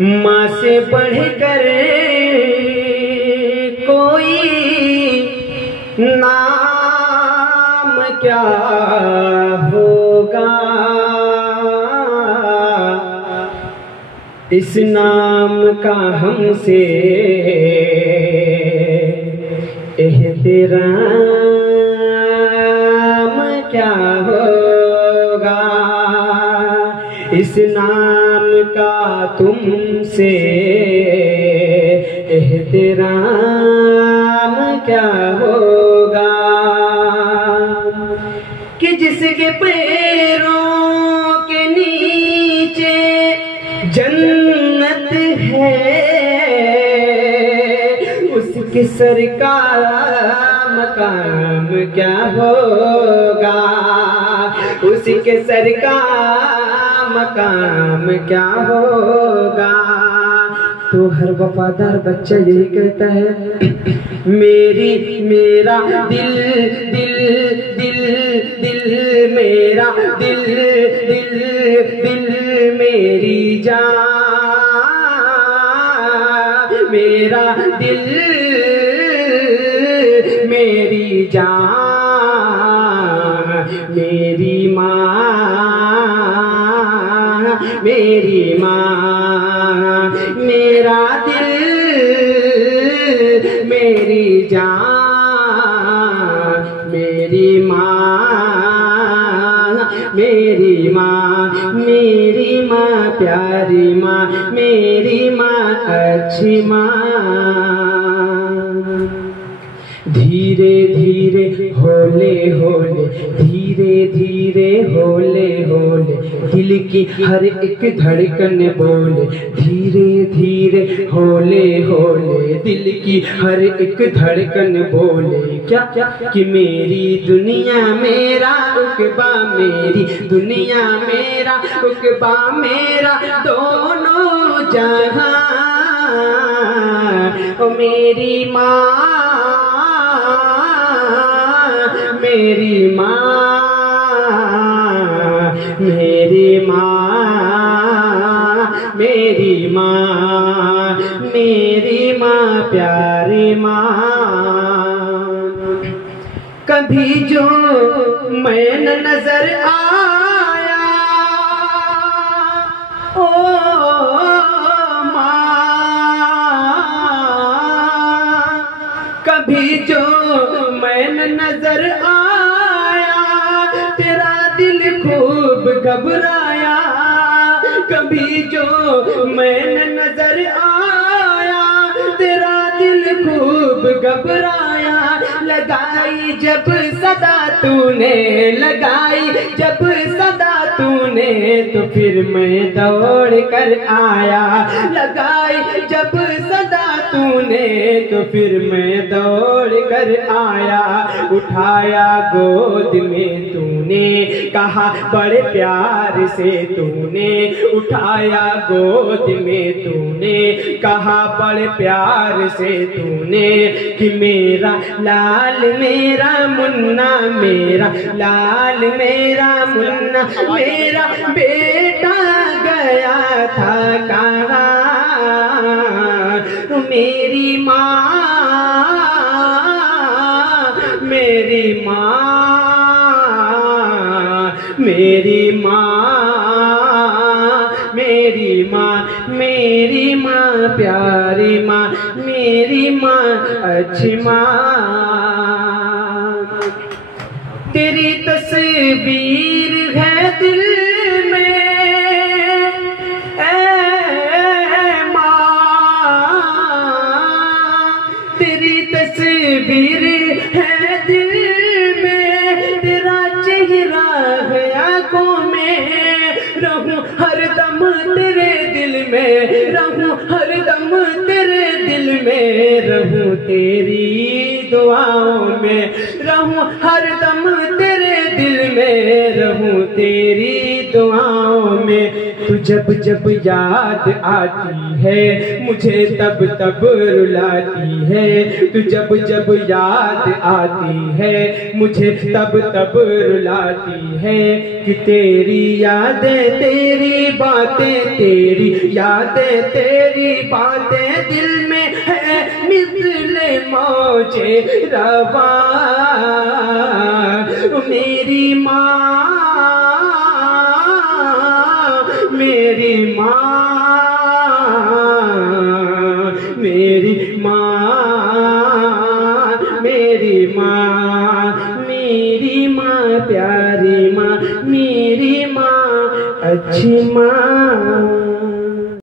माँ से बढ़कर कोई नाम क्या होगा, इस नाम का हमसे एहतराम क्या होगा, इस नाम का तुमसे एहतराम क्या होगा, कि जिसके पैरों के नीचे जन्नत है, उसके सर का मकाम क्या होगा, उसके सर का मकाम क्या होगा। तो हर वफादार बच्चा यही कहता है, मेरा दिल दिल दिल दिल मेरा दिल दिल दिल मेरी जान, मेरा दिल मेरी जान, मेरी माँ मेरी माँ, मेरा दिल मेरी जान, मेरी माँ मेरी माँ, मेरी माँ प्यारी माँ, मेरी माँ अच्छी माँ। धीरे धीरे होले होले, धीरे धीरे होले होले, दिल की हर एक धड़कन बोले, धीरे धीरे होले होले, दिल की हर एक धड़कन बोले, क्या क्या कि मेरी दुनिया मेरा उकबा, मेरी दुनिया मेरा उकबा, मेरा दोनों जहां, ओ मेरी माँ मेरी माँ, मेरी माँ मेरी माँ, मेरी माँ प्यारी माँ। कभी जो मैं नजर आया ओ माँ, कभी जो मैं नजर आया, तेरा दिल खूब घबराया, कभी जो मैंने नजर आया, तेरा दिल खूब घबराया, लगाई जब सदा तूने, लगाई जब सदा तूने, तो फिर मैं दौड़ कर आया, लगाई जब सदा तूने, तो फिर मैं दौड़ कर आया, उठाया गोद में तूने, कहा बड़े प्यार से तूने, उठाया गोद में तूने, कहा बड़े प्यार से तूने, कि मेरा लाल मेरा मुन्ना, मेरा लाल मेरा मुन्ना, मेरा बेटा गया था कहाँ, मेरी माँ मेरी माँ मेरी माँ मेरी माँ, मेरी माँ प्यारी माँ, मेरी माँ अच्छी माँ। तेरी तस्वीर है दिल में ए माँ, तेरी तस्वीर है दिल में, तेरा चेहरा है आँखों में, रहूं हरदम तेरे दिल में, रहूं हरदम तेरे दिल में, रहूं तेरी दुआओं में, रहूं हरदम तेरे दिल में, रहूं तेरी दुआओं में। जब जब याद आती है मुझे तब तब रुलाती है। तू जब जब याद आती है मुझे तब तब रुलाती है। कि तेरी यादें तेरी बातें तेरी यादें तेरी बातें दिल में है मिसले मौजे रवा। मेरी माँ मेरी माँ मेरी माँ मेरी माँ मेरी माँ प्यारी माँ मेरी माँ अच्छी माँ।